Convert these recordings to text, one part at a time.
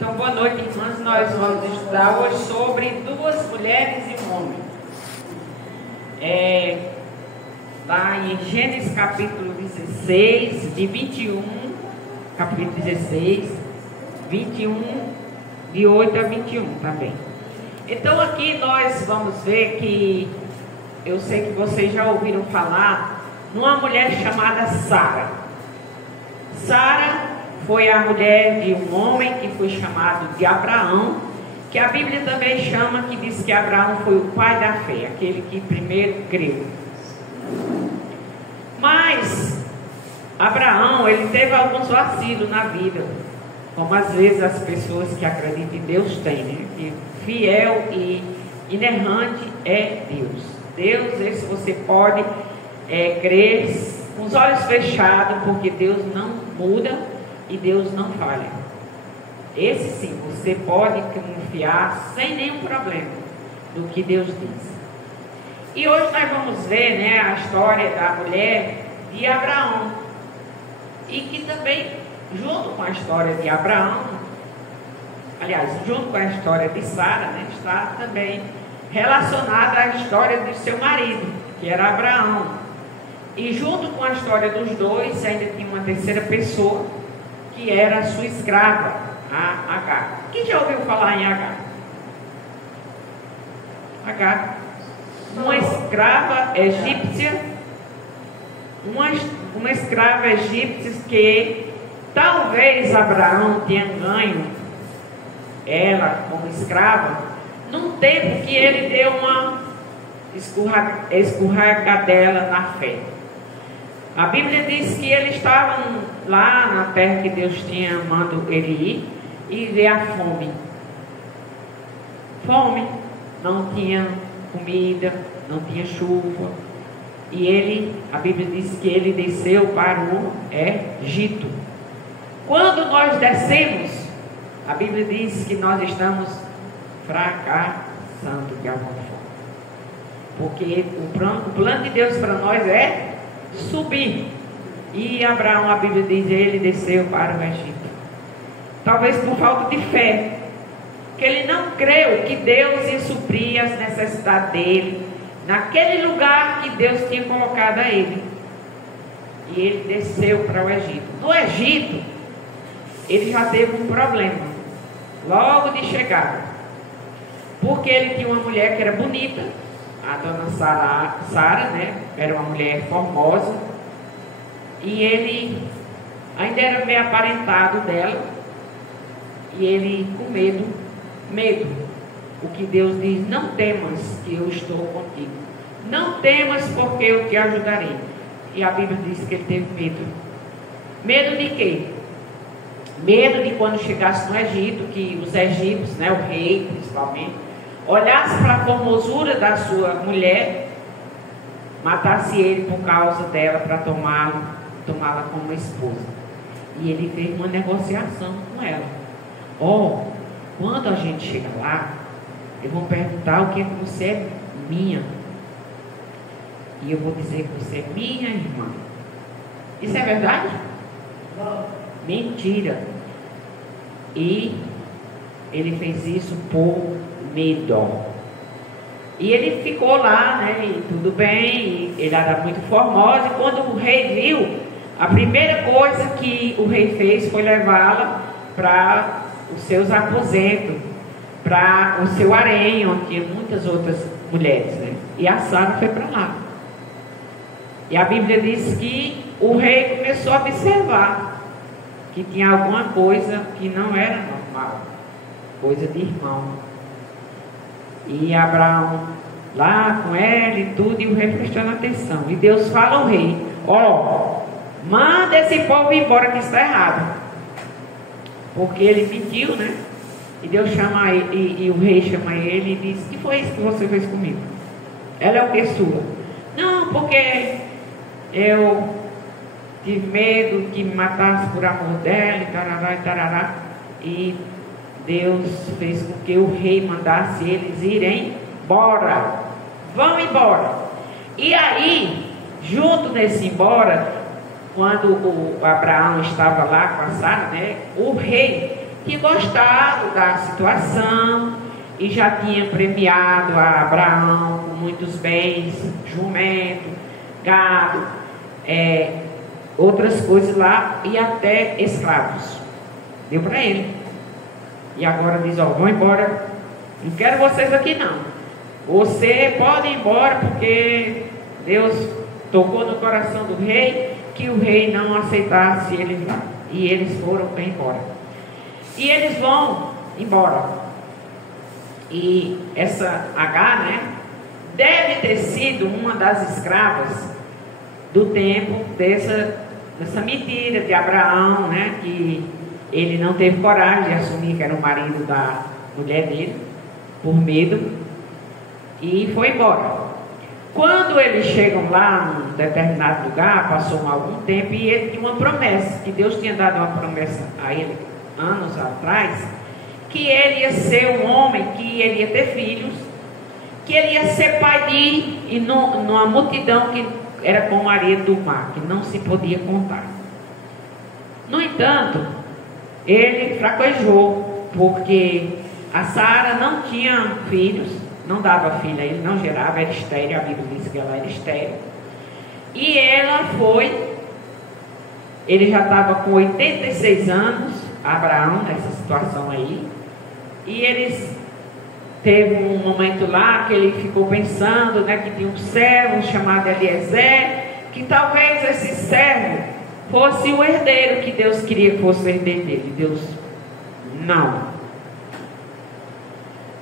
Então, boa noite, irmãs. Nós vamos estudar hoje sobre duas mulheres e um homem. Lá em Gênesis capítulo 16, de 21, capítulo 16, 21, de 8 a 21 também. Então, aqui nós vamos ver que, eu sei que vocês já ouviram falar, numa mulher chamada Sara. Sara foi a mulher de um homem que foi chamado de Abraão, que a Bíblia também chama, que diz que Abraão foi o pai da fé, aquele que primeiro creu. Mas Abraão, ele teve alguns vacilos na vida, como às vezes as pessoas que acreditam em Deus têm, né? Que fiel e inerrante é Deus. Deus, esse você pode crer com os olhos fechados, porque Deus não muda e Deus não falha. Esse sim, você pode confiar sem nenhum problema do que Deus diz. E hoje nós vamos ver, né, a história da mulher de Abraão. E que também, junto com a história de Abraão, aliás, junto com a história de Sara, né, está também relacionada à história de seu marido, que era Abraão. E junto com a história dos dois, ainda tinha uma terceira pessoa, que era a sua escrava, a Agar. Quem já ouviu falar em Agar? Agar, uma escrava egípcia, uma escrava egípcia que talvez Abraão tenha ganho ela como escrava, num tempo que ele deu uma escorregadela na fé. A Bíblia diz que eles estavam lá na terra que Deus tinha mandado ele ir e ver a fome. Fome, não tinha comida, não tinha chuva. E a Bíblia diz que ele desceu para o Egito. Quando nós descemos, a Bíblia diz que nós estamos fracassando de alguma forma. Porque o plano de Deus para nós é subir. E Abraão, a Bíblia diz, ele desceu para o Egito. Talvez por falta de fé, que ele não creu que Deus ia suprir as necessidades dele naquele lugar que Deus tinha colocado a ele. E ele desceu para o Egito. No Egito, ele já teve um problema logo de chegada, porque ele tinha uma mulher que era bonita, a dona Sara, né? Era uma mulher formosa, e ele ainda era meio aparentado dela, e ele com medo, o que Deus diz: não temas, que eu estou contigo, não temas, porque eu te ajudarei. E a Bíblia diz que ele teve medo de quê? Medo de quando chegasse no Egito, que os egípcios, né, o rei principalmente, olhasse para a formosura da sua mulher, matasse ele por causa dela, para tomá-la como esposa. E ele fez uma negociação com ela. Quando a gente chega lá, eu vou perguntar o que você é minha. E eu vou dizer que você é minha irmã. Isso é verdade? Não. Mentira. E ele fez isso por medo. E ele ficou lá, né? E tudo bem. E ele era muito formosa. E quando o rei viu, a primeira coisa que o rei fez foi levá-la para os seus aposentos, para o seu harém, onde tinha muitas outras mulheres, né? E a Sara foi para lá. E a Bíblia diz que o rei começou a observar que tinha alguma coisa que não era normal, coisa de irmão. E Abraão lá com ela e tudo, e o rei prestando atenção. E Deus fala ao rei: manda esse povo embora, que está errado. Porque ele mentiu, né? E Deus chama ele, e o rei chama ele e diz: que foi isso que você fez comigo? Ela é o que sua? Não, porque eu tive medo que me matasse por amor dela, e tarará, e tarará. E Deus fez com que o rei mandasse eles irem embora. Vão embora. E aí, junto nesse embora, quando o Abraão estava lá com a Sara, né, o rei tinha gostado da situação e já tinha premiado a Abraão com muitos bens, jumento, gado, outras coisas lá e até escravos. Deu para ele. E agora diz, vão embora, não quero vocês aqui não. Você pode ir embora porque Deus tocou no coração do rei que o rei não aceitasse eles lá. E eles foram embora. E eles vão embora. E essa H, né, deve ter sido uma das escravas do tempo dessa mentira de Abraão, né, que ele não teve coragem de assumir que era o marido da mulher dele, por medo, e foi embora. Quando eles chegam lá num determinado lugar, passou algum tempo, e ele tinha uma promessa, que Deus tinha dado uma promessa a ele anos atrás, que ele ia ser um homem, que ele ia ter filhos, que ele ia ser pai de numa multidão que era como a areia do mar, que não se podia contar. No entanto, ele fraquejou, porque a Sara não tinha filhos, não dava filha, ele não gerava, era estéril, a Bíblia diz que ela era estéril. E ela ele já estava com 86 anos, Abraão, nessa situação aí, e eles teve um momento lá que ele ficou pensando, né, que tinha um servo chamado Eliezer, que talvez esse servo fosse o herdeiro que Deus queria que fosse o herdeiro dele. Deus, não.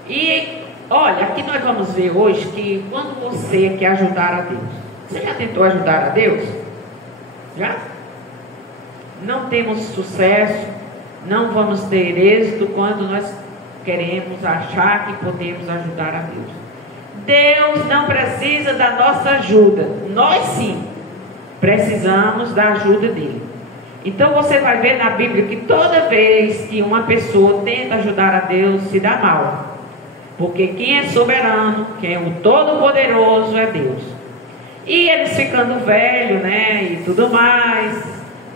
E olha, aqui nós vamos ver hoje que quando você quer ajudar a Deus, você já tentou ajudar a Deus? Já? Não temos sucesso, não vamos ter êxito quando nós queremos achar que podemos ajudar a Deus. Deus não precisa da nossa ajuda, nós sim precisamos da ajuda dele. Então você vai ver na Bíblia que toda vez que uma pessoa tenta ajudar a Deus, se dá mal, porque quem é soberano, quem é o todo-poderoso é Deus. E eles ficando velhos, né, e tudo mais,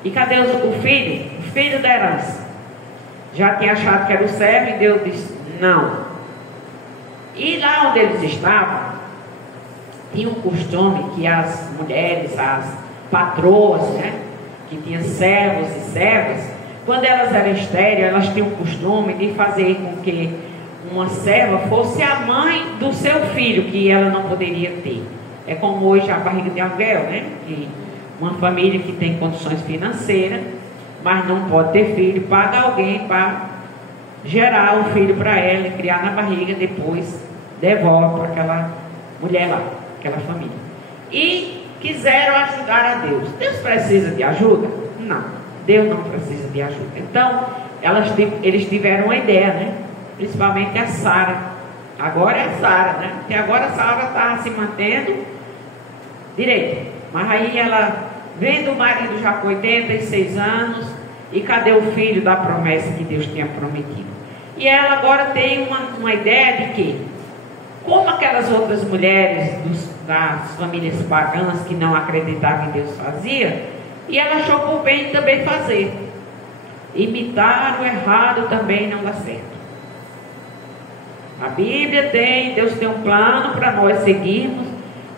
e cadê o filho? O filho da herança. Já tinha achado que era o servo e Deus disse, não. E lá onde eles estavam, tinha um costume que as mulheres, as patroas, né, que tinham servos e servas, quando elas eram estéreis, elas tinham o costume de fazer com que uma serva fosse a mãe do seu filho, que ela não poderia ter. É como hoje a barriga de aluguel, né? Que uma família que tem condições financeiras, mas não pode ter filho, paga alguém para gerar o filho para ela e criar na barriga, depois devolve para aquela mulher lá, aquela família. E quiseram ajudar a Deus. Deus precisa de ajuda? Não, Deus não precisa de ajuda. Então, eles tiveram uma ideia, né? Principalmente a Sara. Agora é a Sara, né? Porque agora a Sara está se mantendo direito. Mas aí ela, vendo o marido já com 86 anos, e cadê o filho da promessa que Deus tinha prometido? E ela agora tem uma ideia de que, como aquelas outras mulheres das famílias pagãs que não acreditavam em Deus fazia, e ela achou por bem também fazer. Imitar o errado também não dá certo. A Bíblia Deus tem um plano para nós seguirmos,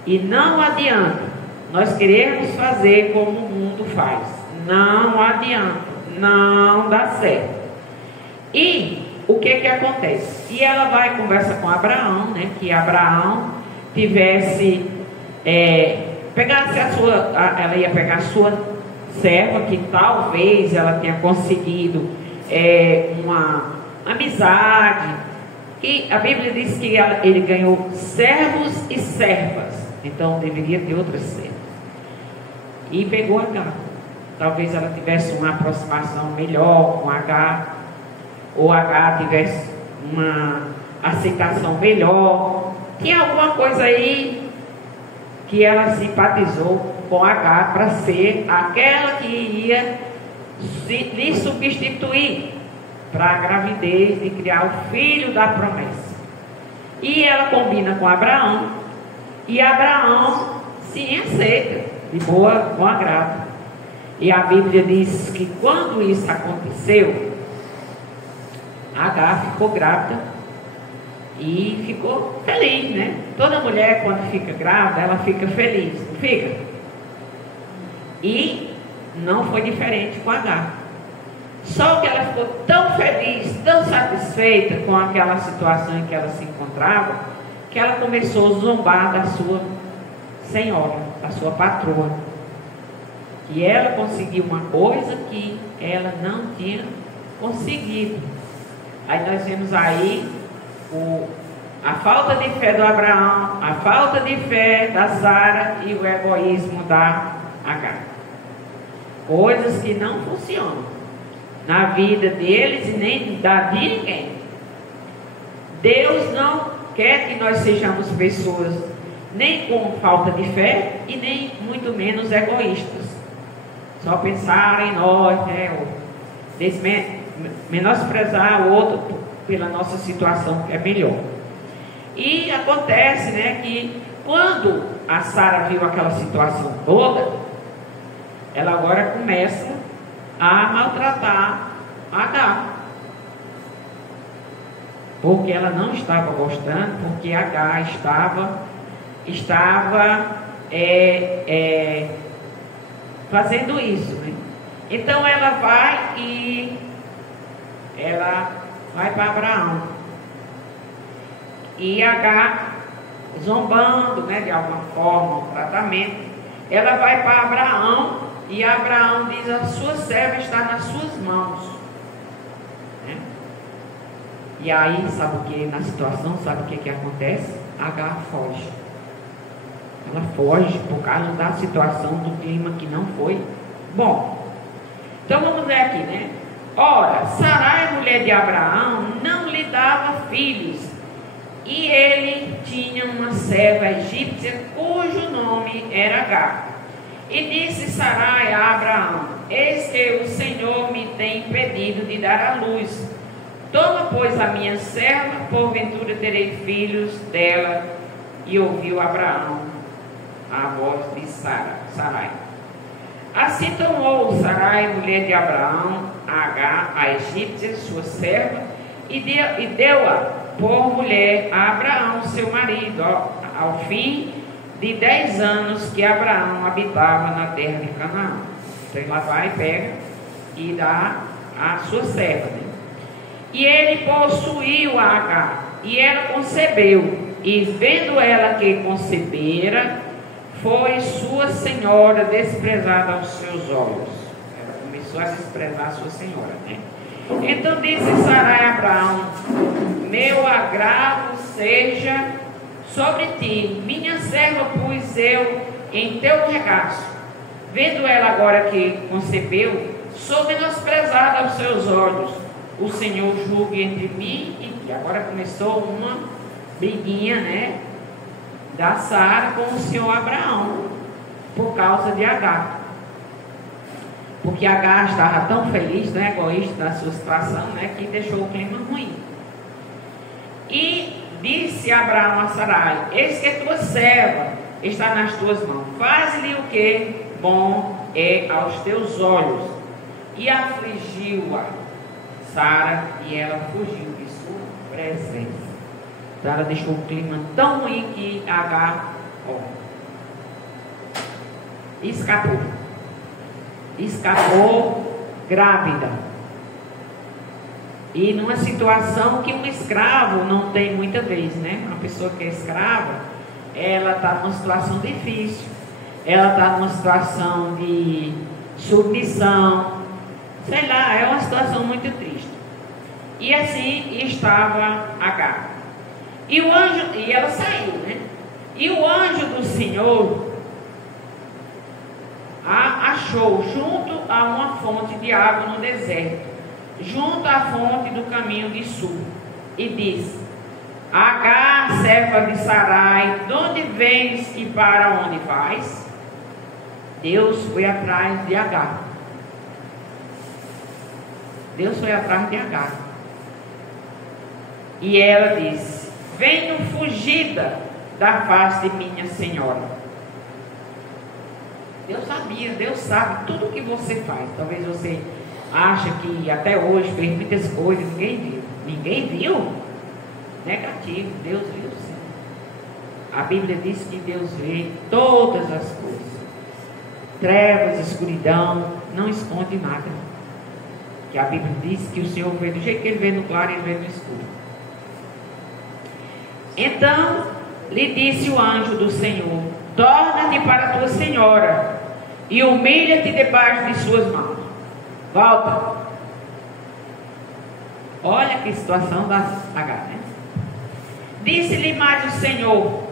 e não adianta nós queremos fazer como o mundo faz. Não adianta, não dá certo. E o que acontece? E ela vai conversar com Abraão, né? Que Abraão tivesse pegasse ela ia pegar a sua serva, que talvez ela tenha conseguido uma amizade. E a Bíblia diz que ele ganhou servos e servas, então deveria ter outras servas. E pegou H. Talvez ela tivesse uma aproximação melhor com H, ou H tivesse uma aceitação melhor. Tinha alguma coisa aí que ela simpatizou com H para ser aquela que ia lhe substituir para a gravidez e criar o filho da promessa. E ela combina com Abraão, e Abraão sim aceita, de boa, com agrado. E a Bíblia diz que quando isso aconteceu, Agar ficou grávida e ficou feliz, né? Toda mulher, quando fica grávida, ela fica feliz, não fica? E não foi diferente com Agar. Só que ela ficou tão feliz, tão satisfeita com aquela situação em que ela se encontrava, que ela começou a zombar da sua senhora, da sua patroa. E ela conseguiu uma coisa que ela não tinha conseguido. Aí nós vemos aí a falta de fé do Abraão, a falta de fé da Sara e o egoísmo da Agar. Coisas que não funcionam na vida deles e nem da de ninguém. Deus não quer que nós sejamos pessoas nem com falta de fé e nem muito menos egoístas. Só pensar em nós, né? Menosprezar o outro pela nossa situação que é melhor. E acontece, né, que quando a Sara viu aquela situação toda, ela agora começa a maltratar Agar, porque ela não estava gostando, porque Agar estava fazendo isso, né? Então ela vai para Abraão, e Agar, zombando, né, de alguma forma, um tratamento, ela vai para Abraão. E Abraão diz: a sua serva está nas suas mãos, né? E aí, sabe o que na situação, sabe o que acontece? Agar foge. Ela foge por causa da situação, do clima que não foi bom. Então vamos ver aqui, né? Ora, Sarai, mulher de Abraão, não lhe dava filhos, e ele tinha uma serva egípcia cujo nome era Agar. E disse Sarai a Abraão: eis que o Senhor me tem impedido de dar à luz. Toma, pois, a minha serva, porventura terei filhos dela. E ouviu Abraão a voz de Sarai. Assim tomou Sarai, mulher de Abraão, Agar, a egípcia, sua serva, e deu-a por mulher a Abraão, seu marido, ao fim de 10 anos que Abraão habitava na terra de Canaã. Então ela vai e pega e dá a sua serva, né? E ele possuiu a Agar, e ela concebeu, e vendo ela que concebera, foi sua senhora desprezada aos seus olhos. Ela começou a desprezar a sua senhora, né? Então disse Sarai a Abraão: meu agravo seja sobre ti, minha serva pus eu em teu regaço. Vendo ela agora que concebeu, sou menosprezada aos seus olhos. O Senhor julgue entre mim e agora começou uma briguinha, né, da Sara com o senhor Abraão, por causa de Agar. Porque Agar estava tão feliz, né, egoísta da sua situação, né, que deixou o clima ruim. E disse Abraão a Sarai: eis que tua serva está nas tuas mãos, faz-lhe o que bom é aos teus olhos. E afligiu-a Sara, e ela fugiu de sua presença. Sara deixou o clima tão ruim que Agar escapou grávida. E numa situação que um escravo não tem muita vez, né? Uma pessoa que é escrava, ela está numa situação difícil, ela está numa situação de submissão, sei lá, é uma situação muito triste. E assim estava Agar. E ela saiu, né? E o anjo do Senhor a achou junto a uma fonte de água no deserto, junto à fonte do caminho de sul, e disse: Agar, serva de Sarai, de onde vens e para onde vais? Deus foi atrás de Agar. Deus foi atrás de Agar. E ela disse: venho fugida da face de minha senhora. Deus sabia, Deus sabe tudo o que você faz. Talvez você acha que até hoje fez muitas coisas, ninguém viu. Ninguém viu? Negativo, Deus viu sim. A Bíblia diz que Deus vê todas as coisas. Trevas, escuridão, não esconde nada. Que a Bíblia diz que o Senhor vê do jeito que Ele vê no claro, Ele vê no escuro. Então lhe disse o anjo do Senhor: torna-te para a tua senhora e humilha-te debaixo de suas mãos. Volta. Olha que situação da Agar, né? Disse-lhe mais o Senhor: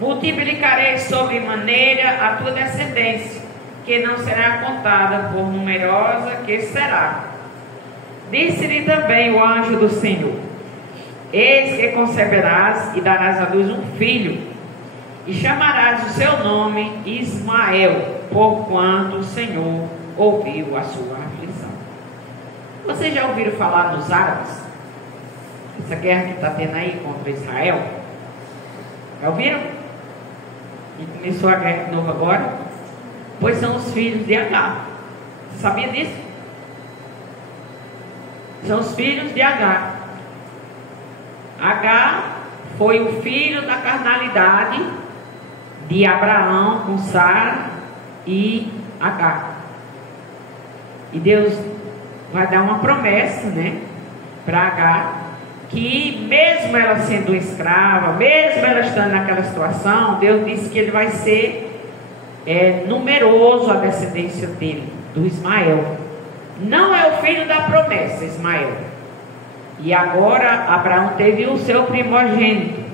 multiplicarei sobre maneira a tua descendência, que não será contada, por numerosa que será. Disse-lhe também o anjo do Senhor: eis que conceberás e darás à luz um filho, e chamarás o seu nome Ismael, porquanto o Senhor ouviu a sua aflição. Vocês já ouviram falar nos árabes? Essa guerra que está tendo aí contra Israel? Já ouviram? E começou a guerra de novo agora? Pois são os filhos de Agar. Você sabia disso? São os filhos de Agar. Agar foi o filho da carnalidade de Abraão com Sara e Agar. E Deus vai dar uma promessa, né, para Agar, que mesmo ela sendo escrava, mesmo ela estando naquela situação, Deus disse que ele vai ser numeroso a descendência dele, do Ismael. Não é o filho da promessa, Ismael. E agora Abraão teve o seu primogênito,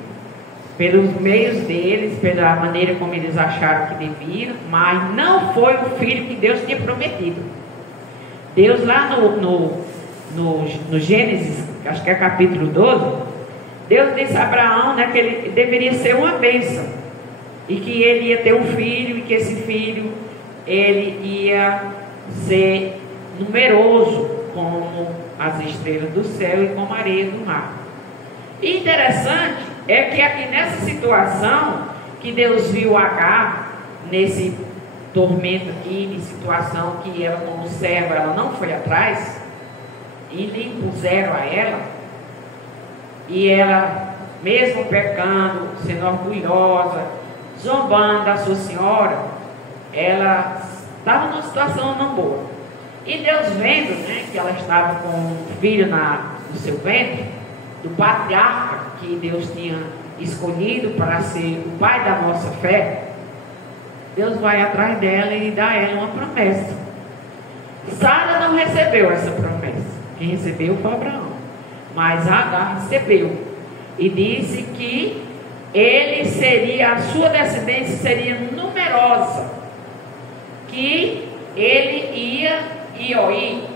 pelos meios deles, pela maneira como eles acharam que deviam, mas não foi o filho que Deus tinha prometido. Deus lá no Gênesis, acho que é capítulo 12, Deus disse a Abraão, né, que ele deveria ser uma bênção, e que ele ia ter um filho, e que esse filho ele ia ser numeroso como as estrelas do céu e como a areia do mar. E interessante é que aqui nessa situação que Deus viu Agar nesse tormento aqui, de situação que ela como serva, ela não foi atrás, e lhe impuseram a ela, e ela mesmo pecando, sendo orgulhosa, zombando da sua senhora, ela estava numa situação não boa. E Deus vendo, né, que ela estava com um filho no seu ventre, do patriarca que Deus tinha escolhido para ser o pai da nossa fé, Deus vai atrás dela e dá a ela uma promessa. Sara não recebeu essa promessa. Quem recebeu foi Abraão. Mas Agar recebeu. E disse que ele seria, a sua descendência seria numerosa. Que ele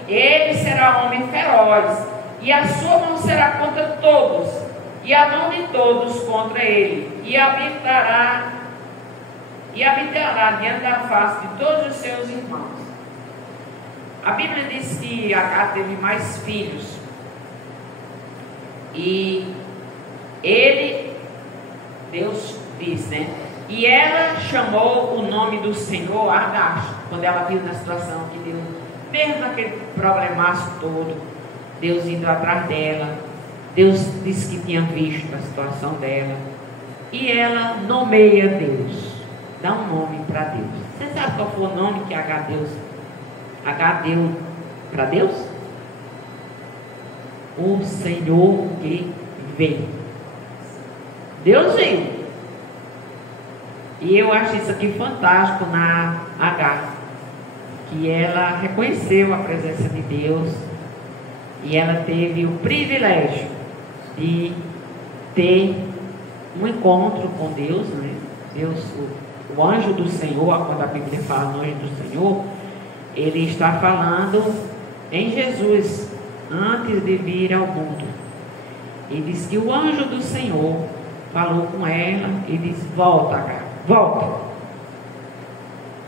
ele será homem feroz, e a sua mão será contra todos, e a mão de todos contra ele, e habitará diante da face de todos os seus irmãos. A Bíblia diz que Agar teve mais filhos, e Deus diz, né? E ela chamou o nome do Senhor Agar, quando ela viu na situação que Deus, mesmo naquele problemaço todo, Deus indo atrás dela, Deus disse que tinha visto a situação dela, e ela nomeia Deus, dá um nome para Deus. Você sabe qual foi o nome que Agar deu para Deus? O Senhor que veio. Deus veio. E eu acho isso aqui fantástico na Agar, que ela reconheceu a presença de Deus, e ela teve o privilégio de ter um encontro com Deus, né? Deus, o anjo do Senhor, quando a Bíblia fala no anjo do Senhor, ele está falando em Jesus, antes de vir ao mundo. E diz que o anjo do Senhor falou com ela e disse: volta, Agar, volta.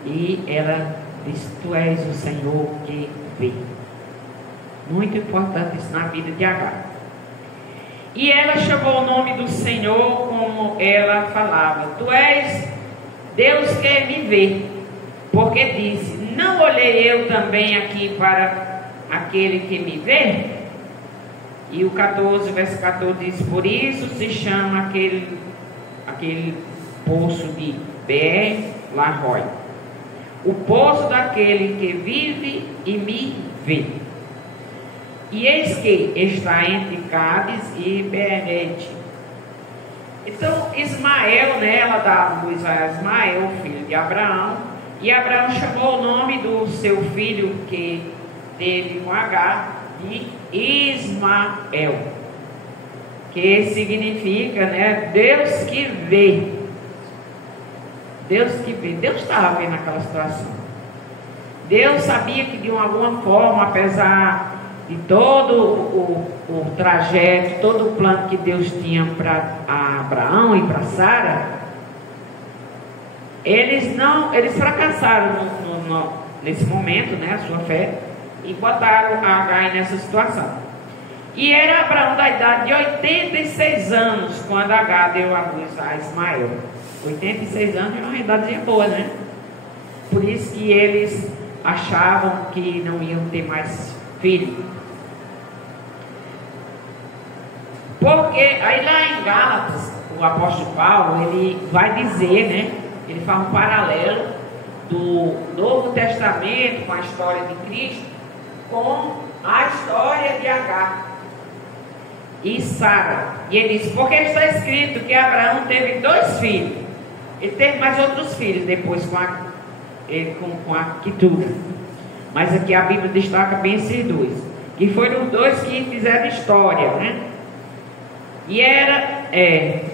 E ela disse: tu és o Senhor que vê. Muito importante isso na vida de Agar. E ela chamou o nome do Senhor como ela falava: tu és Deus que me vê. Porque disse: não olhei eu também aqui para aquele que me vê. E o 14, verso 14 diz: por isso se chama aquele poço de Beer-Lahai, o poço daquele que vive e me vê. E eis que está entre Cádiz e Beerete. Então Ismael, né, ela dá luz a Ismael, filho de Abraão. E Abraão chamou o nome do seu filho que teve um H de Ismael, que significa, né, Deus que vê. Deus que vê. Deus estava vendo aquela situação. Deus sabia que de alguma forma, apesar de todo o trajeto, todo o plano que Deus tinha para Abraão e para Sara, eles fracassaram nesse momento, né, a sua fé, e botaram a Agar nessa situação. E era Abraão da idade de 86 anos quando Agar deu a luz a Ismael. 86 anos é uma idade boa, né? Por isso que eles achavam que não iam ter mais filho. Porque aí lá em Gálatas, o apóstolo Paulo, ele vai dizer, né? Ele faz um paralelo do Novo Testamento com a história de Cristo, com a história de Agar e Sara. E ele diz: porque está escrito que Abraão teve 2 filhos. Ele teve mais outros filhos depois com a Quituba. Mas aqui a Bíblia destaca bem esses 2. Que foram os 2 que fizeram história, né? E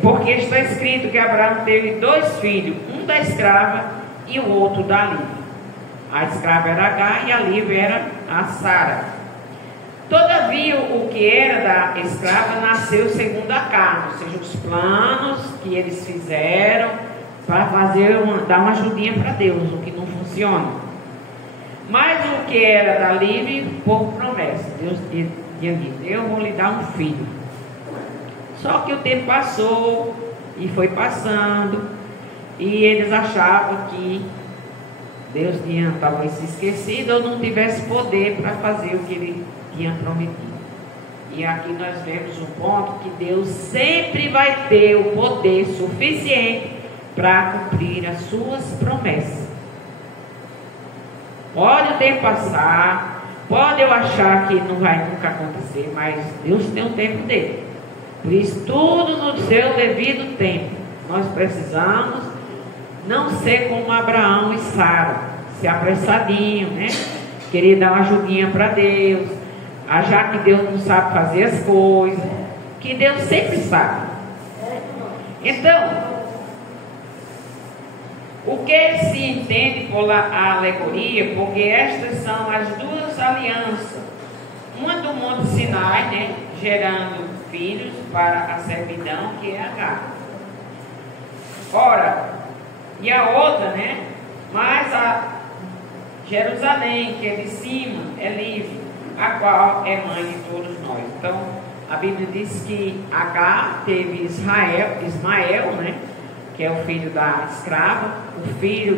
porque está escrito que Abraão teve 2 filhos, um da escrava e o outro da livre. A escrava era Agar e a livre era a Sara. Todavia, o que era da escrava nasceu segundo a carne, ou seja, os planos que eles fizeram para dar uma ajudinha para Deus, o que não funciona. Mas o que era da livre, por promessa. Deus tinha dito: eu vou lhe dar um filho. Só que o tempo passou e foi passando, e eles achavam que Deus tinha talvez se esquecido ou não tivesse poder para fazer o que ele tinha prometido. E aqui nós vemos um ponto que Deus sempre vai ter o poder suficiente para cumprir as suas promessas. Pode o tempo passar, pode eu achar que não vai nunca acontecer, mas Deus tem o tempo dele. Por isso, tudo no seu devido tempo. Nós precisamos não ser como Abraão e Sara, ser apressadinho, né? Querer dar uma ajudinha para Deus, achar que Deus não sabe fazer as coisas, que Deus sempre sabe. Então, o que se entende por alegoria? Porque estas são as 2 alianças, uma do Monte Sinai, né, gerando filhos para a servidão, que é Agar. Ora, e a outra, né, mas a Jerusalém, que é de cima, é livre, a qual é mãe de todos nós. Então, a Bíblia diz que Agar teve Ismael, né, que é o filho da escrava, o filho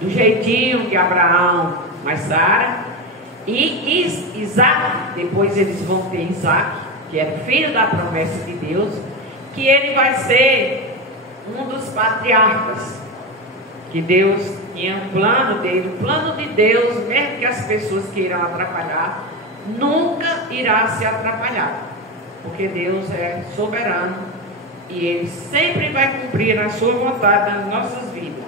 do jeitinho de Abraão, mas Sara, e Isaac. Depois eles vão ter Isaac, que é filho da promessa de Deus, que ele vai ser um dos patriarcas, que Deus tinha um plano dele. O plano de Deus, mesmo que as pessoas queiram atrapalhar, nunca irá se atrapalhar, porque Deus é soberano e Ele sempre vai cumprir a sua vontade nas nossas vidas.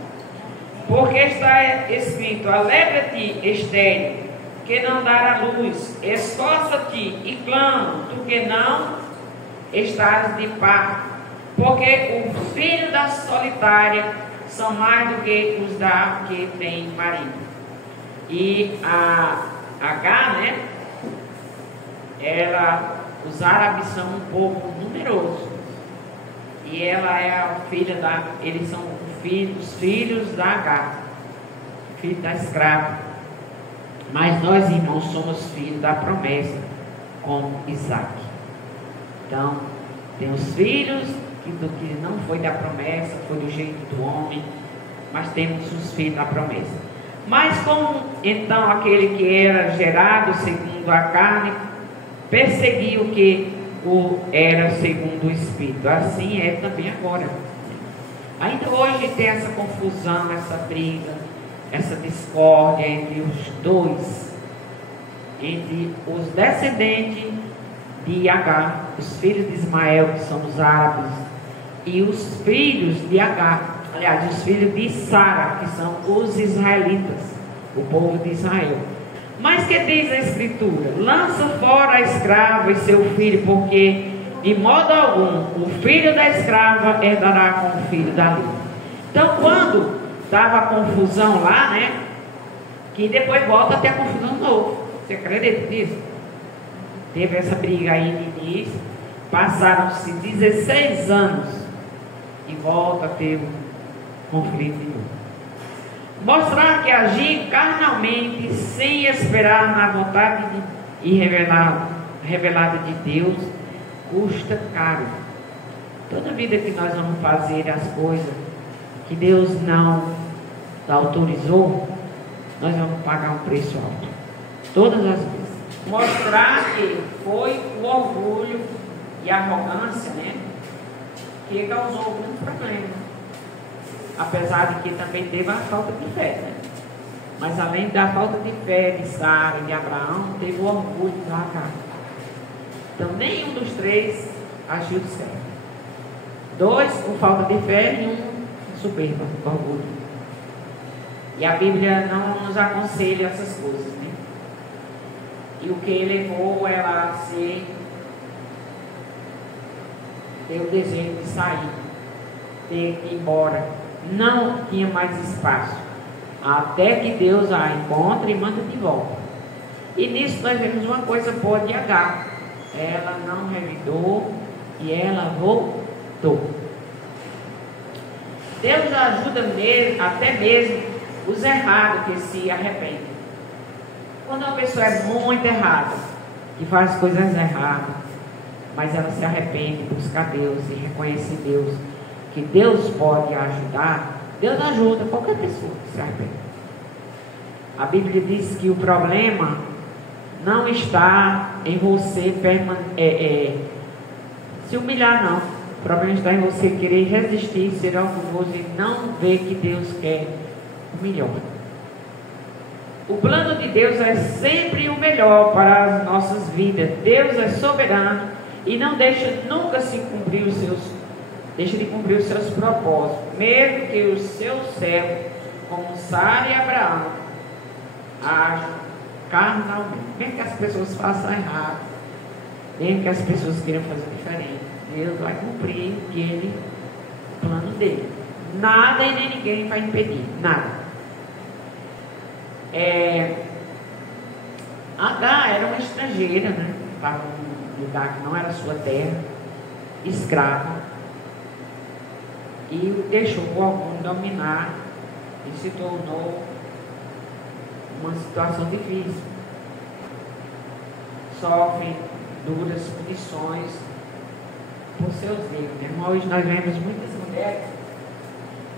Porque está escrito: alegra-te, estéril, que não dará luz, esforça-te e clama, tu que não estás de parto, porque os filhos da solitária são mais do que os da que tem marido. E a Agar, né, os árabes são um povo numeroso, e ela é a filha eles são os filhos da Agar, filho da escrava. Mas nós, irmãos, somos filhos da promessa, como Isaac. Então, tem os filhos que não foi da promessa, foi do jeito do homem, mas temos os filhos da promessa. Mas como então aquele que era gerado segundo a carne perseguiu o que o era segundo o Espírito, assim é também agora. Ainda hoje tem essa confusão, essa briga, essa discórdia entre os dois, entre os descendentes de Agar, os filhos de Ismael, que são os árabes, e os filhos de Agar, aliás, os filhos de Sara, que são os israelitas, o povo de Israel. Mas que diz a Escritura? Lança fora a escrava e seu filho, porque de modo algum o filho da escrava herdará com o filho da lei. Então, quando estava a confusão lá, né? Que depois volta a ter a confusão de novo. Você acredita nisso? Teve essa briga aí no início, passaram-se 16 anos e volta a ter um conflito de novo. Mostrar que agir carnalmente, sem esperar na vontade e revelada de Deus, custa caro. Toda vida que nós vamos fazer as coisas que Deus não autorizou, nós vamos pagar um preço alto. Todas as vezes. Mostrar que foi o orgulho e a arrogância, né, que causou muito problema. Apesar de que também teve a falta de fé, né? Mas além da falta de fé de Sara e de Abraão, teve o orgulho de Agar. Então nenhum dos três agiu certo. Dois com falta de fé e um soberba, orgulho. E a Bíblia não nos aconselha essas coisas, né? E o que levou ela a ter o desejo de sair, ter que ir embora. Não tinha mais espaço, até que Deus a encontra e manda de volta. E nisso nós vemos uma coisa boa de Agar: ela não revidou e ela voltou. Deus ajuda até mesmo os errados que se arrependem. Quando uma pessoa é muito errada, que faz coisas erradas, mas ela se arrepende, busca Deus e reconhece Deus, que Deus pode ajudar, Deus ajuda qualquer pessoa que se arrepende. A Bíblia diz que o problema não está em você se humilhar, não. O problema está em você querer resistir, ser orgulhoso e não ver que Deus quer o melhor. O plano de Deus é sempre o melhor para as nossas vidas. Deus é soberano e não deixa nunca deixa de cumprir os seus propósitos, mesmo que os seus servos, como Sara e Abraão, ajam carnalmente. Mesmo que as pessoas façam errado, mesmo que as pessoas queiram fazer diferente, Deus vai cumprir o plano dele. Nada e nem ninguém vai impedir, nada. Agar era uma estrangeira, né? Estava num lugar que não era sua terra, escrava, e deixou o orgulho dominar e se tornou uma situação difícil. Sofre duras punições por seus erros. Irmão, hoje nós vemos muitas mulheres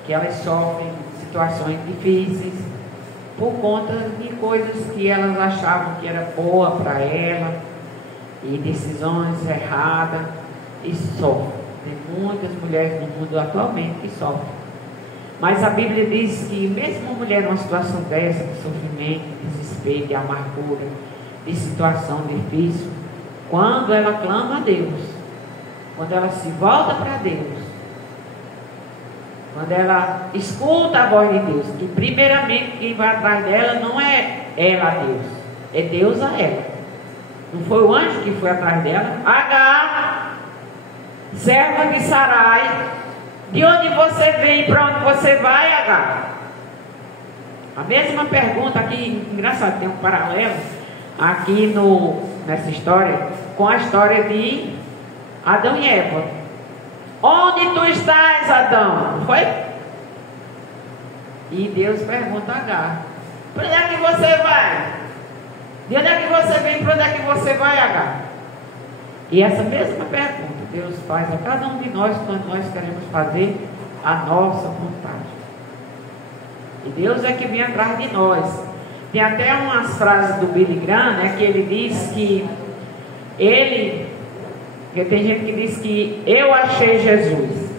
que elas sofrem situações difíceis por conta de coisas que elas achavam que era boa para ela e decisões erradas, e sofrem. Tem muitas mulheres no mundo atualmente que sofrem. Mas a Bíblia diz que mesmo uma mulher numa situação dessa, de sofrimento, de desespero, de amargura, de situação difícil, quando ela clama a Deus, quando ela se volta para Deus, quando ela escuta a voz de Deus, que primeiramente quem vai atrás dela não é ela a Deus, é Deus a ela. Não foi o anjo que foi atrás dela. Agar, serva de Sarai, de onde você vem e para onde você vai, Agar? A mesma pergunta aqui, engraçado, tem um paralelo aqui nessa história com a história de Adão e Eva. Onde tu estás, Adão? Não foi? E Deus pergunta a Agar: para onde é que você vai? De onde é que você vem? Para onde é que você vai, Agar? E essa mesma pergunta Deus faz a cada um de nós quando nós queremos fazer a nossa vontade. E Deus é que vem atrás de nós. Tem até umas frases do Billy Graham, né, que ele diz que tem gente que diz que eu achei Jesus.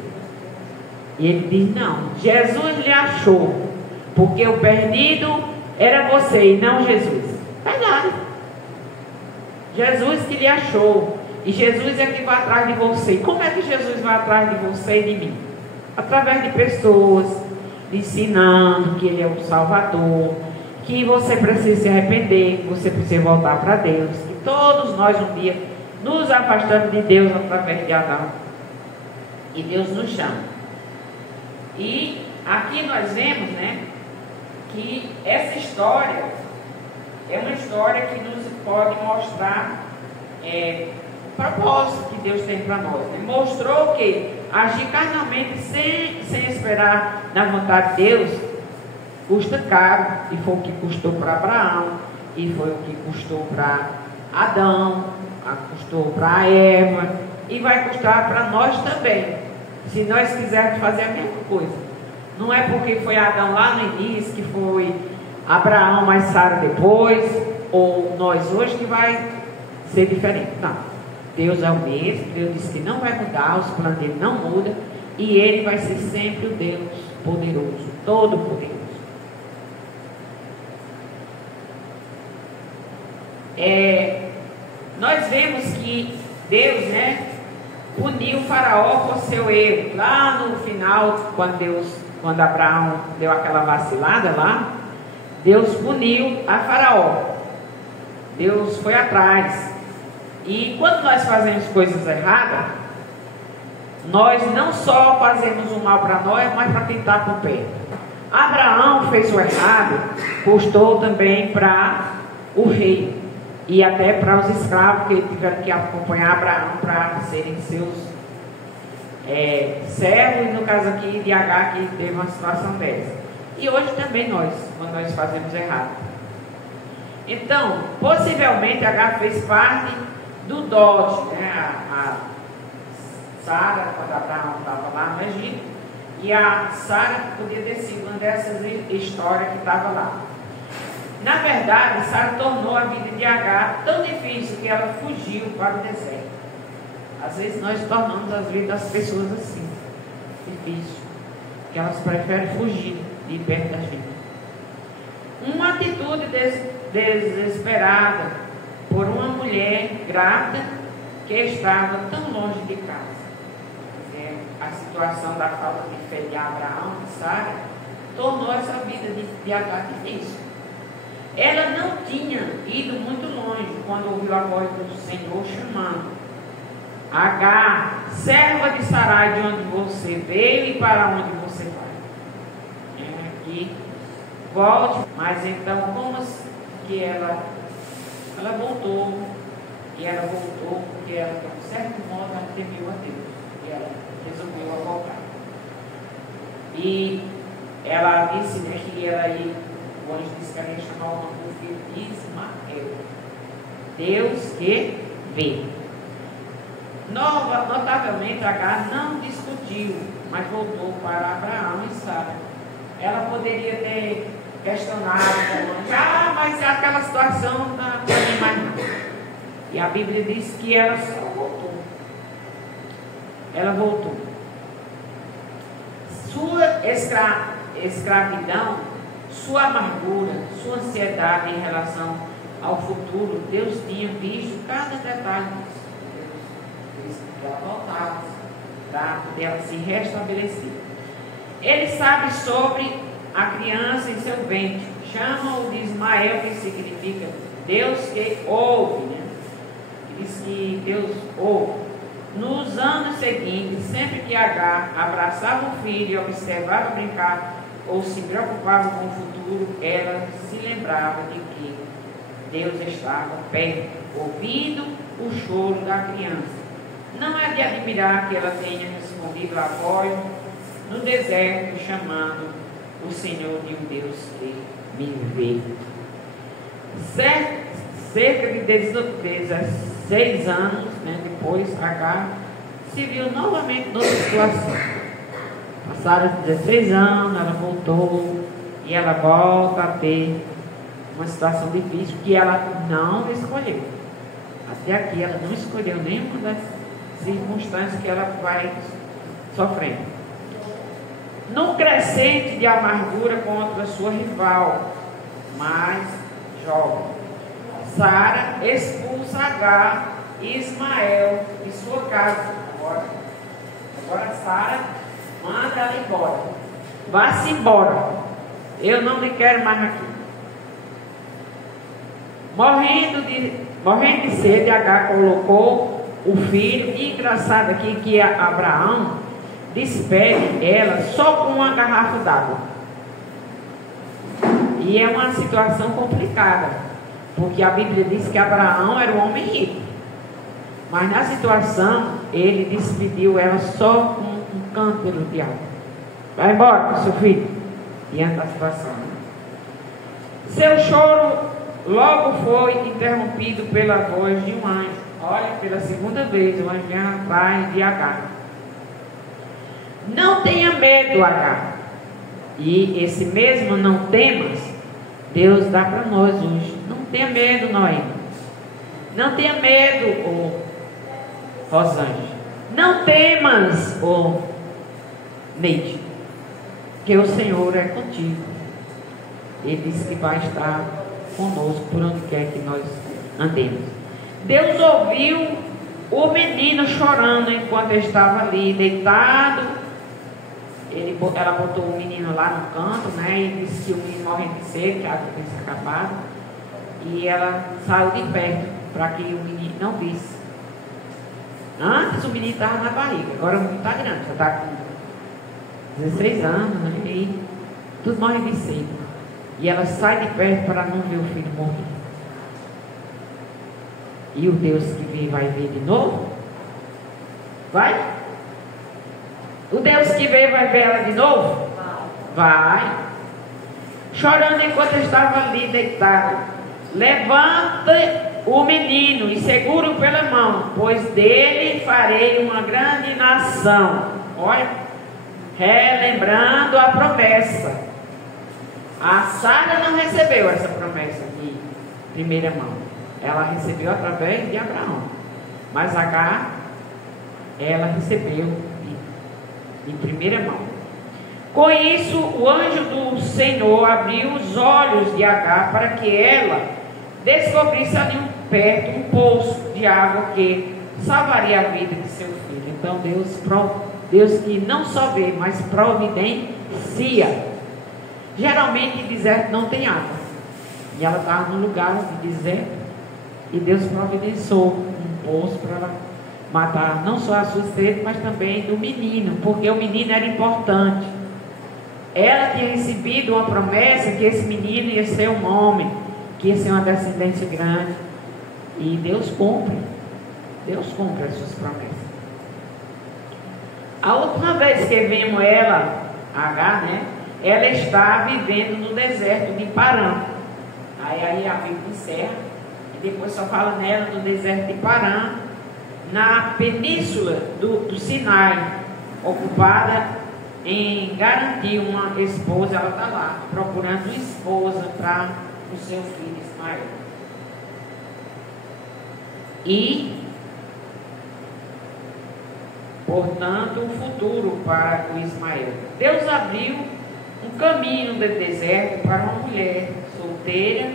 E ele diz, não, Jesus lhe achou, porque o perdido era você e não Jesus. Verdade. Jesus que lhe achou. E Jesus é que vai atrás de você. Como é que Jesus vai atrás de você e de mim? Através de pessoas, ensinando que Ele é o Salvador, que você precisa se arrepender, que você precisa voltar para Deus, que todos nós um dia nos afastamos de Deus através de Adão. E Deus nos chama. E aqui nós vemos, né, que essa história é uma história que nos pode mostrar o propósito que Deus tem para nós. Né? Mostrou que agir carnalmente sem esperar na vontade de Deus custa caro, e foi o que custou para Abraão, e foi o que custou para Adão, custou para Eva, e vai custar para nós também, se nós quisermos fazer a mesma coisa. Não é porque foi Adão lá no início, que foi Abraão mais Sara depois, ou nós hoje, que vai ser diferente. Não, Deus é o mesmo. Deus disse que não vai mudar, os planos dele não mudam, e Ele vai ser sempre o Deus poderoso, todo poderoso. Nós vemos que Deus, né, puniu o faraó por seu erro. Lá no final, quando Abraão deu aquela vacilada lá, Deus puniu a faraó. Deus foi atrás. E quando nós fazemos coisas erradas, nós não só fazemos o mal para nós, mas para quem está por perto. Abraão fez o errado, custou também para o rei e até para os escravos que tiveram que acompanhar Abraão para serem seus servos, e no caso aqui de Agar, que teve uma situação dessa. E hoje também nós, quando nós fazemos errado. Então, possivelmente Agar fez parte do dote, né? A Sara, quando Abraão estava lá no Egito, e a Sara podia ter sido uma dessas histórias que estava lá. Na verdade, Sara tornou a vida de Agar tão difícil que ela fugiu para o deserto. Às vezes nós tornamos as vidas das pessoas assim, difícil, que elas preferem fugir de perto da gente. Uma atitude desesperada por uma mulher grávida que estava tão longe de casa. A situação da falta de fé de Abraão e Sara tornou essa vida de Agar difícil. Ela não tinha ido muito longe quando ouviu a voz do Senhor chamando: Agar, serva de Sarai, de onde você veio e para onde você vai? Aqui, volte. Mas então, como que ela voltou? E ela voltou porque ela, de um certo modo, ela temeu a Deus. E ela resolveu voltar. E ela disse, né, que ela ia, o anjo disse que ela ia chamar o nome do filho de Ismael, Deus que vê. Notavelmente, Agar não discutiu, mas voltou para Abraão e Sara. Ela poderia ter questionado, mas aquela situação não está mais não. E a Bíblia diz que ela só voltou. Ela voltou. Sua escravidão, sua amargura, sua ansiedade em relação ao futuro, Deus tinha visto cada detalhe disso. Deus disse que ela voltasse para poder ela se restabelecer. Ele sabe sobre a criança em seu ventre. Chama-o de Ismael, que significa Deus que ouve, né? Diz que Deus ouve. Nos anos seguintes, sempre que Agar abraçava o filho e observava brincar ou se preocupava com o futuro, ela se lembrava de que Deus estava perto, ouvindo o choro da criança. Não é de admirar que ela tenha respondido a voz no deserto, chamando o Senhor de um Deus que me vê. Cerca de 16 anos, né, depois, Agar se viu novamente numa situação. Passaram 16 anos, ela voltou e ela volta a ter uma situação difícil que ela não escolheu. Até aqui ela não escolheu nenhuma das circunstâncias que ela vai sofrendo. Num crescente de amargura contra sua rival, mais jovem, Sara expulsa Agar e Ismael de sua casa. Agora Sara manda ela embora. Vá-se embora. Eu não me quero mais aqui. Morrendo de sede, Agar colocou o filho. E engraçado aqui que Abraão despede ela só com uma garrafa d'água. E é uma situação complicada, porque a Bíblia diz que Abraão era um homem rico, mas na situação ele despediu ela só com um cântaro de água. Vai embora com seu filho, diante da situação. Seu choro logo foi interrompido pela voz de um anjo. Olha, pela segunda vez o anjo vem atrás de Agar. Não tenha medo, Agar. E esse mesmo não temas, Deus dá para nós hoje. Não tenha medo, Noé. Não tenha medo, Rosângela. Não temas, Neide, que o Senhor é contigo. Ele disse que vai estar conosco por onde quer que nós andemos. Deus ouviu o menino chorando enquanto ele estava ali deitado. Ela botou o menino lá no canto, né? E disse que o menino morrendo de sede, que a água tinha acabado. E ela saiu de perto para que o menino não visse. Antes o menino estava na barriga, agora o menino está grande, já está com 16 anos, né? E tudo morre de sede. E ela sai de perto para não ver o filho morrer. E o Deus que vê vai ver de novo? Vai? O Deus que veio vai ver ela de novo? Vai. Chorando enquanto estava ali deitado. Levanta o menino e segura-o pela mão, pois dele farei uma grande nação. Olha, relembrando a promessa. A Sara não recebeu essa promessa de primeira mão. Ela recebeu através de Abraão. Mas Agar, ela recebeu em primeira mão. Com isso, o anjo do Senhor abriu os olhos de Agar para que ela descobrisse ali perto um poço de água que salvaria a vida de seu filho. Então Deus que não só vê, mas providencia. Geralmente deserto não tem água. E ela estava num lugar de deserto. E Deus providenciou um poço para ela matar não só a sua sede, mas também do menino, porque o menino era importante. Ela tinha recebido uma promessa que esse menino ia ser um homem, que ia ser uma descendência grande. E Deus cumpre as suas promessas. A última vez que vimos ela, Agar, né? Ela está vivendo no deserto de Parã. Aí a Bíblia encerra, e depois só fala nela no deserto de Parã, na península do Sinai, ocupada em garantir uma esposa. Ela está lá procurando uma esposa para o seu filho Ismael. E, portanto, um futuro para o Ismael. Deus abriu um caminho do deserto para uma mulher solteira,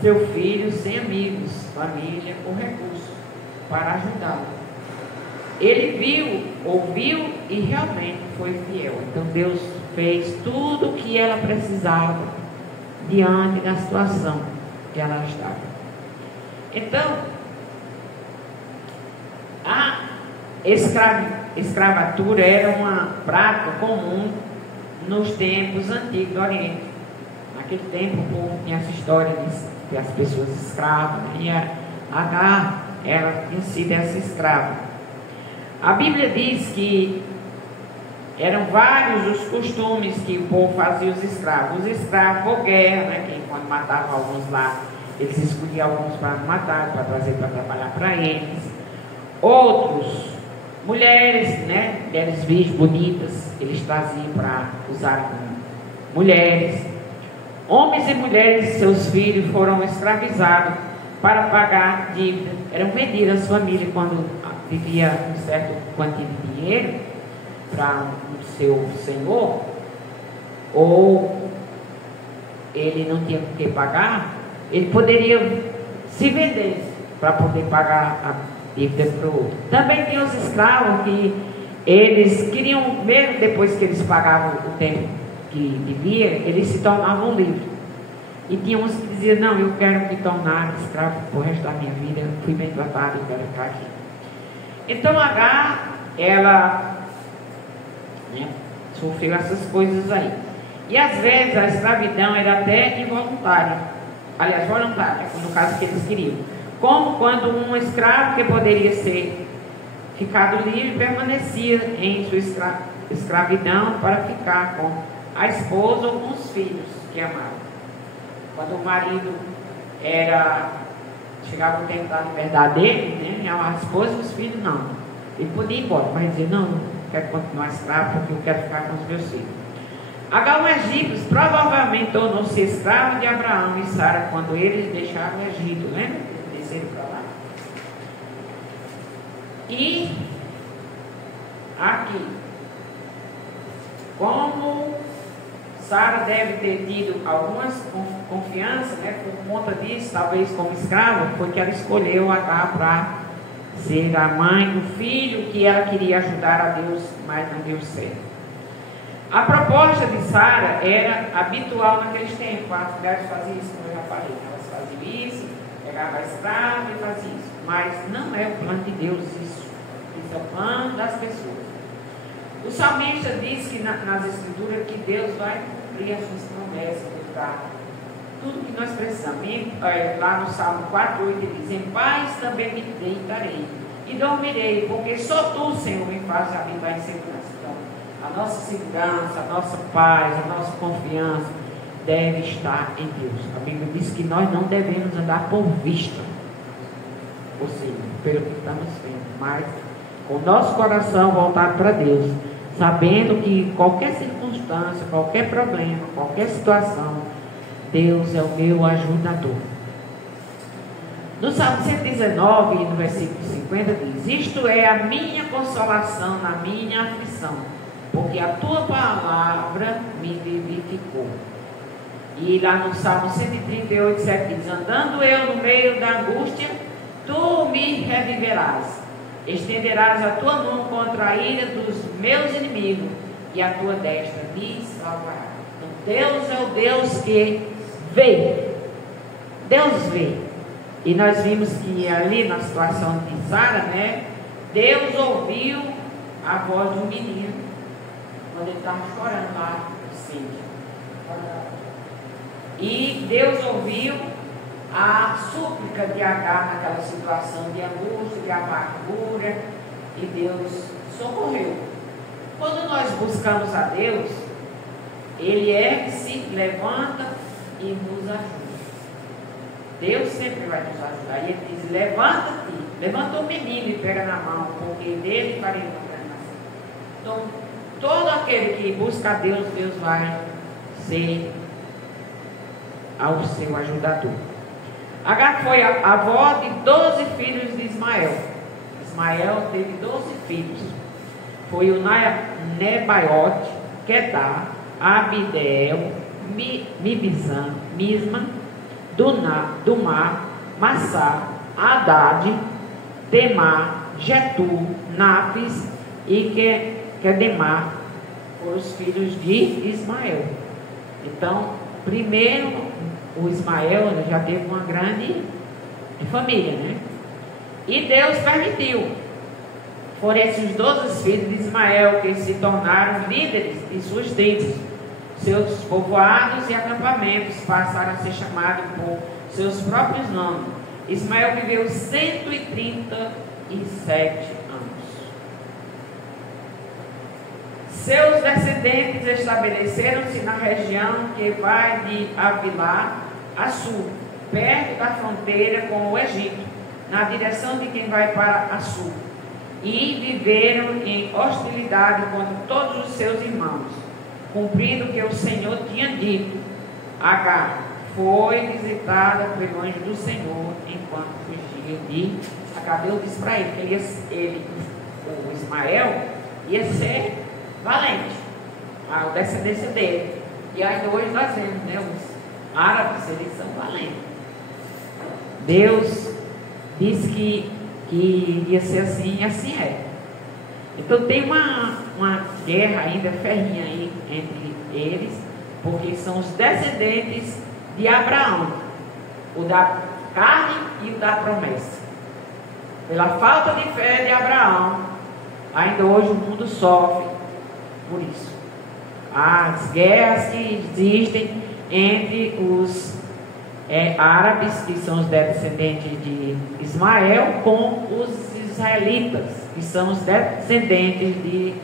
seu filho sem amigos, família ou recursos para ajudá-lo. Ele viu, ouviu e realmente foi fiel. Então Deus fez tudo o que ela precisava diante da situação que ela estava. Então, a escravatura era uma prática comum nos tempos antigos do Oriente. Naquele tempo o povo tinha essa história de as pessoas escravas, né? E a Agar, ela tinha sido essa escrava. A Bíblia diz que eram vários os costumes que o povo fazia os escravos. Os escravos por guerra, né? Que quando matavam alguns lá, eles escolhiam alguns para matar, para trazer para trabalhar para eles. Outros, mulheres, né? Mulheres virgens, bonitas, eles traziam para usar mulheres. Homens e mulheres e seus filhos foram escravizados para pagar dívida. Eram vendidas as famílias quando vivia um certo quantia de dinheiro para o seu senhor, ou ele não tinha o que pagar, ele poderia se vender para poder pagar a dívida para o outro. Também tinha os escravos que eles queriam, mesmo depois que eles pagavam o tempo que devia, eles se tornavam livres. E tinha uns que diziam, não, eu quero me tornar escravo pro resto da minha vida, fui bem tratado, eu quero ficar aqui. Então Agar, ela sofreu essas coisas aí. E às vezes a escravidão era até involuntária, aliás, voluntária, no caso que eles queriam. Como quando um escravo que poderia ser ficado livre permanecia em sua escravidão para ficar com a esposa ou com os filhos que amava. Quando o marido chegava o tempo da liberdade dele, a esposa e os filhos não. Ele podia ir embora, mas dizia, não quero continuar escravo porque eu quero ficar com os meus filhos. Agar, o egípcio, provavelmente tornou-se escravo de Abraão e Sara quando eles deixaram o Egito, lembra? Desceram para lá. E aqui, como Sara deve ter tido algumas confiança, por conta disso, talvez como escrava, foi que ela escolheu Agar para ser a mãe do filho que ela queria ajudar a Deus, mas não deu certo. A proposta de Sara era habitual naqueles tempos. As mulheres faziam isso, como eu já falei, elas faziam isso, pegavam a escrava e faziam isso. Mas não é o plano de Deus isso. Isso é o plano das pessoas. O salmista diz que nas escrituras que Deus vai cumprir as suas promessas, de dar tudo que nós precisamos. Lá no Salmo 4:8 ele diz, em paz também me deitarei e dormirei, porque só tu, Senhor, me fazes habitar em segurança. Então, a nossa segurança, a nossa paz, a nossa confiança deve estar em Deus. A Bíblia diz que nós não devemos andar por vista, ou seja, pelo que estamos vendo, mas com o nosso coração voltado para Deus, sabendo que qualquer circunstância, qualquer problema, qualquer situação, Deus é o meu ajudador. No Salmo 119, no versículo 50, diz, isto é a minha consolação na minha aflição, porque a tua palavra me vivificou. E lá no Salmo 138, 7 diz, andando eu no meio da angústia, tu me reviverás. Estenderás a tua mão contra a ira dos meus inimigos, e a tua destra me salvará. Então Deus é o Deus que vê. Deus vê. E nós vimos que ali na situação de Sara, Deus ouviu a voz do menino quando ele estava chorando lá no centro. E Deus ouviu a súplica de Agar naquela situação de angústia, de amargura, e Deus socorreu. Quando nós buscamos a Deus, Ele é que se levanta e nos ajuda. Deus sempre vai nos ajudar. E Ele diz, levanta-te, levanta o menino e pega na mão, porque dele farei uma grande nação. Então, todo aquele que busca a Deus, Deus vai ser ao seu ajudador. Agar foi a avó de 12 filhos de Ismael. Ismael teve 12 filhos. Foi o Nebaiote, Kedar, Abideel, Mibizan, Misma, Dumar, Massá, Haddad, Temar, Jetur, Napis e Kedemar. Foram os filhos de Ismael. Então, primeiro, o Ismael já teve uma grande família, E Deus permitiu. Foram esses 12 filhos de Ismael que se tornaram líderes de suas tribos. Seus povoados e acampamentos passaram a ser chamados por seus próprios nomes. Ismael viveu 137 anos. Seus descendentes estabeleceram-se na região que vai de Havilá a sul, perto da fronteira com o Egito, na direção de quem vai para a sul, e viveram em hostilidade contra todos os seus irmãos. cumprindo o que o Senhor tinha dito. Agar foi visitada pelo anjo do Senhor enquanto fugia de Agar. Deus disse para ele que o Ismael ia ser valente, a descendência dele. E ainda hoje nós vemos, né, os árabes, eles são valentes. Deus disse que ia ser assim, e assim é. Então tem uma guerra ainda ferrinha aí entre eles, porque são os descendentes de Abraão, o da carne e o da promessa. Pela falta de fé de Abraão, ainda hoje o mundo sofre por isso. As guerras que existem entre os árabes, que são os descendentes de Ismael, com os israelitas, que são os descendentes de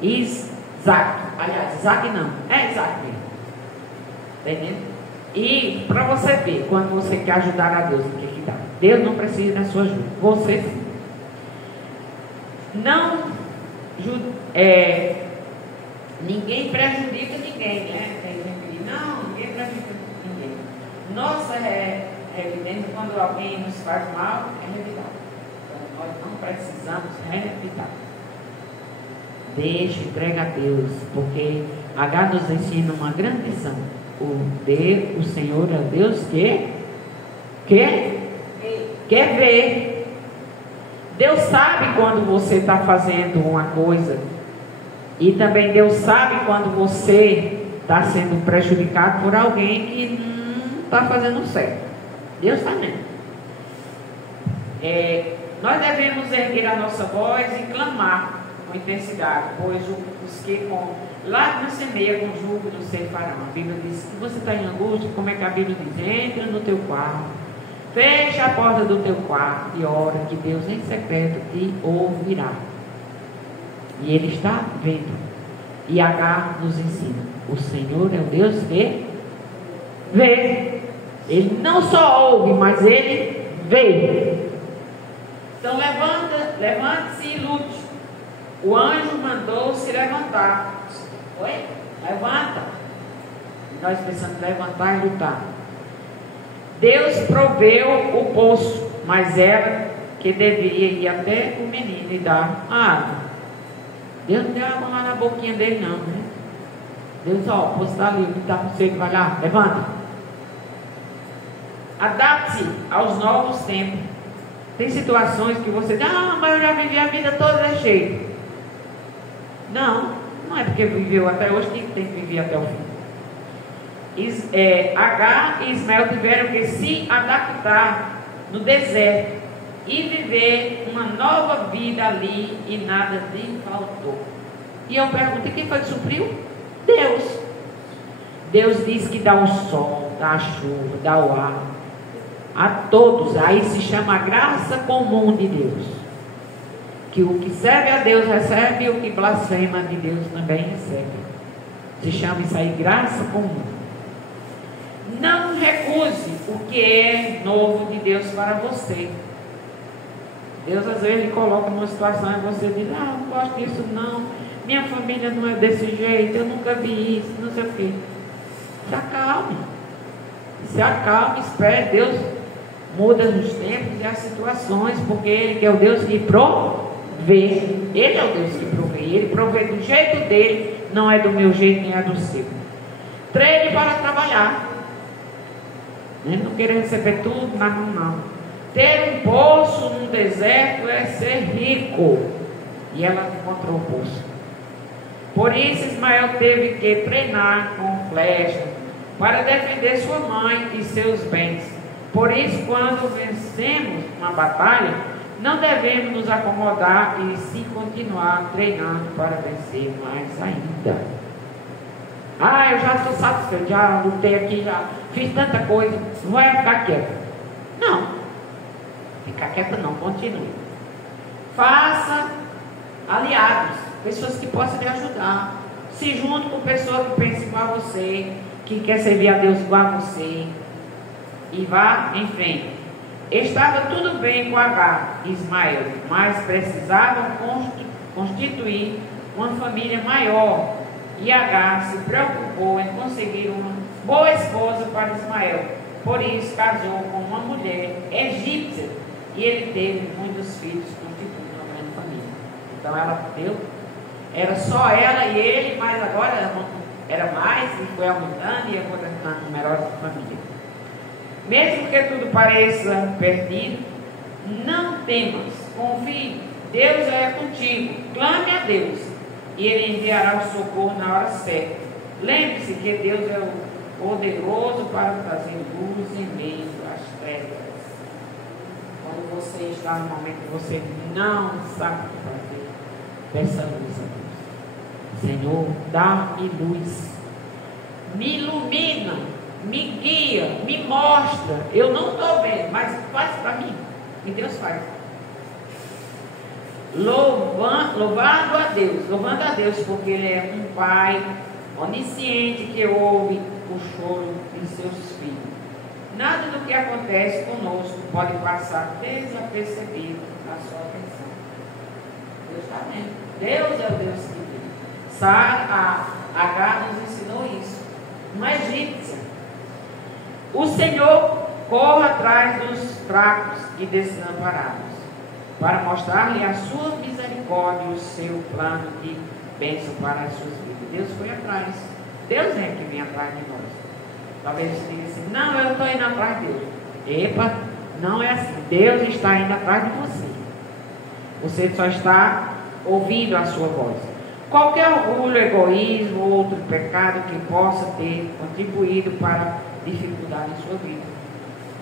Isaac. Aliás, Isaac não, é Isaac mesmo. Está entendendo? E para você ver, quando você quer ajudar a Deus, o que dá? Deus não precisa da sua ajuda, você sim. Ninguém prejudica ninguém, né? Tem gente que diz, não, ninguém prejudica ninguém. Nossa revidência, quando alguém nos faz mal, é revidado. Então nós não precisamos revidar. Deixe, entrega a Deus, porque H nos ensina uma grande lição. O Senhor é Deus que quer ver. Deus sabe quando você está fazendo uma coisa, e também Deus sabe quando você está sendo prejudicado por alguém que não está fazendo certo. Deus está vendo. Nós devemos erguer a nossa voz e clamar com intensidade, pois os que com lágrimas semeiam, com júbilo se farão. A Bíblia diz que você está em angústia, como é que a Bíblia diz? Entra no teu quarto, fecha a porta do teu quarto e ora, que Deus em secreto te ouvirá. E Ele está vendo. E Agar nos ensina: o Senhor é o Deus que vê. Ele não só ouve, mas Ele vê. Então levante-se e lute. O anjo mandou se levantar. Oi? Levanta. Nós precisamos levantar e lutar. Deus proveu o poço, mas ela que deveria ir até o menino e dar a água. Deus não deu água lá na boquinha dele não, né? Deus, ó, o poço está ali, está com sede, vai lá, levanta. Adapte-se aos novos tempos. Tem situações que você diz, mas eu já vivi a vida toda desse jeito. Não é porque viveu até hoje que tem que viver até o fim. Agar e Ismael tiveram que se adaptar no deserto e viver uma nova vida ali, e nada lhe faltou. E eu perguntei, quem foi que supriu? Deus. Deus diz que dá o sol, dá a chuva, dá o ar a todos. Aí se chama graça comum de Deus, que o que serve a Deus recebe, e o que blasfema de Deus também recebe. Se chama isso aí graça comum. Não recuse o que é novo de Deus para você. Deus às vezes lhe coloca numa situação e você diz, não gosto disso não, minha família não é desse jeito, eu nunca vi isso, não sei o quê. Se acalme, espere. Deus muda os tempos e as situações, porque Ele que é o Deus que provê. Ele é o Deus que provê. Ele provê do jeito dele, não é do meu jeito nem é do seu. Treine para trabalhar. Ele não querer receber tudo na mão, não. Ter um poço no deserto é ser rico. E ela encontrou o poço. Por isso Ismael teve que treinar com flecha para defender sua mãe e seus bens. Por isso, quando vencemos uma batalha, não devemos nos acomodar e sim continuar treinando para vencer mais ainda. Eu já estou satisfeito, já lutei aqui, já fiz tanta coisa, não vai ficar quieta. Não, ficar quieta não, continue. Faça aliados, pessoas que possam lhe ajudar. Se junte com pessoas que pensem igual a você, que quer servir a Deus igual a você, e vá em frente. Estava tudo bem com Agar e Ismael, mas precisavam constituir uma família maior E Agar se preocupou em conseguir uma boa esposa para Ismael. Por isso casou com uma mulher egípcia e ele teve muitos filhos, constituindo uma grande família. Então ela deu, era só ela e ele, mas agora era mais, e foi aumentando e agora uma numerosa família. Mesmo que tudo pareça perdido, não temas, confie, Deus é contigo, clame a Deus e Ele enviará o socorro na hora certa. Lembre-se que Deus é o poderoso para trazer luz em meio às trevas. Quando você está no momento que você não sabe o que fazer, peça luz a Deus. Senhor, dá-me luz, me ilumina, me guia, me mostra. Eu não estou vendo, mas faz para mim. E Deus faz. Louvando a Deus, porque Ele é um Pai onisciente que ouve o choro de seus filhos. Nada do que acontece conosco pode passar desapercebido na sua atenção. Deus está vendo. Deus é o Deus que vê. Agar nos ensinou isso. Uma egípcia. O Senhor corre atrás dos fracos e desamparados, para mostrar-lhe a sua misericórdia e o seu plano de bênção para as suas vidas. Deus foi atrás. Deus é que vem atrás de nós. Talvez você diga assim: não, eu estou indo atrás de Deus. Epa, não é assim. Deus está indo atrás de você. Você só está ouvindo a sua voz. Qualquer orgulho, egoísmo ou outro pecado que possa ter contribuído para a dificuldade em sua vida,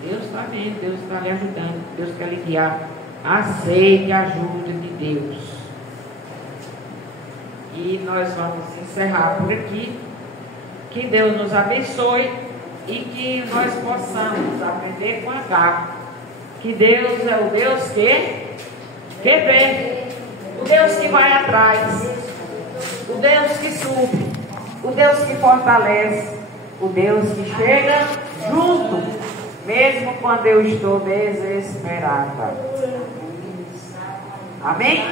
Deus está vendo, Deus está lhe ajudando, Deus quer lhe guiar. Aceite a ajuda de Deus. E nós vamos encerrar por aqui. Que Deus nos abençoe e que nós possamos aprender com Agar que Deus é o Deus que vê, o Deus que vai atrás, o Deus que supre, o Deus que fortalece, o Deus que chega junto, mesmo quando eu estou desesperada. Amém?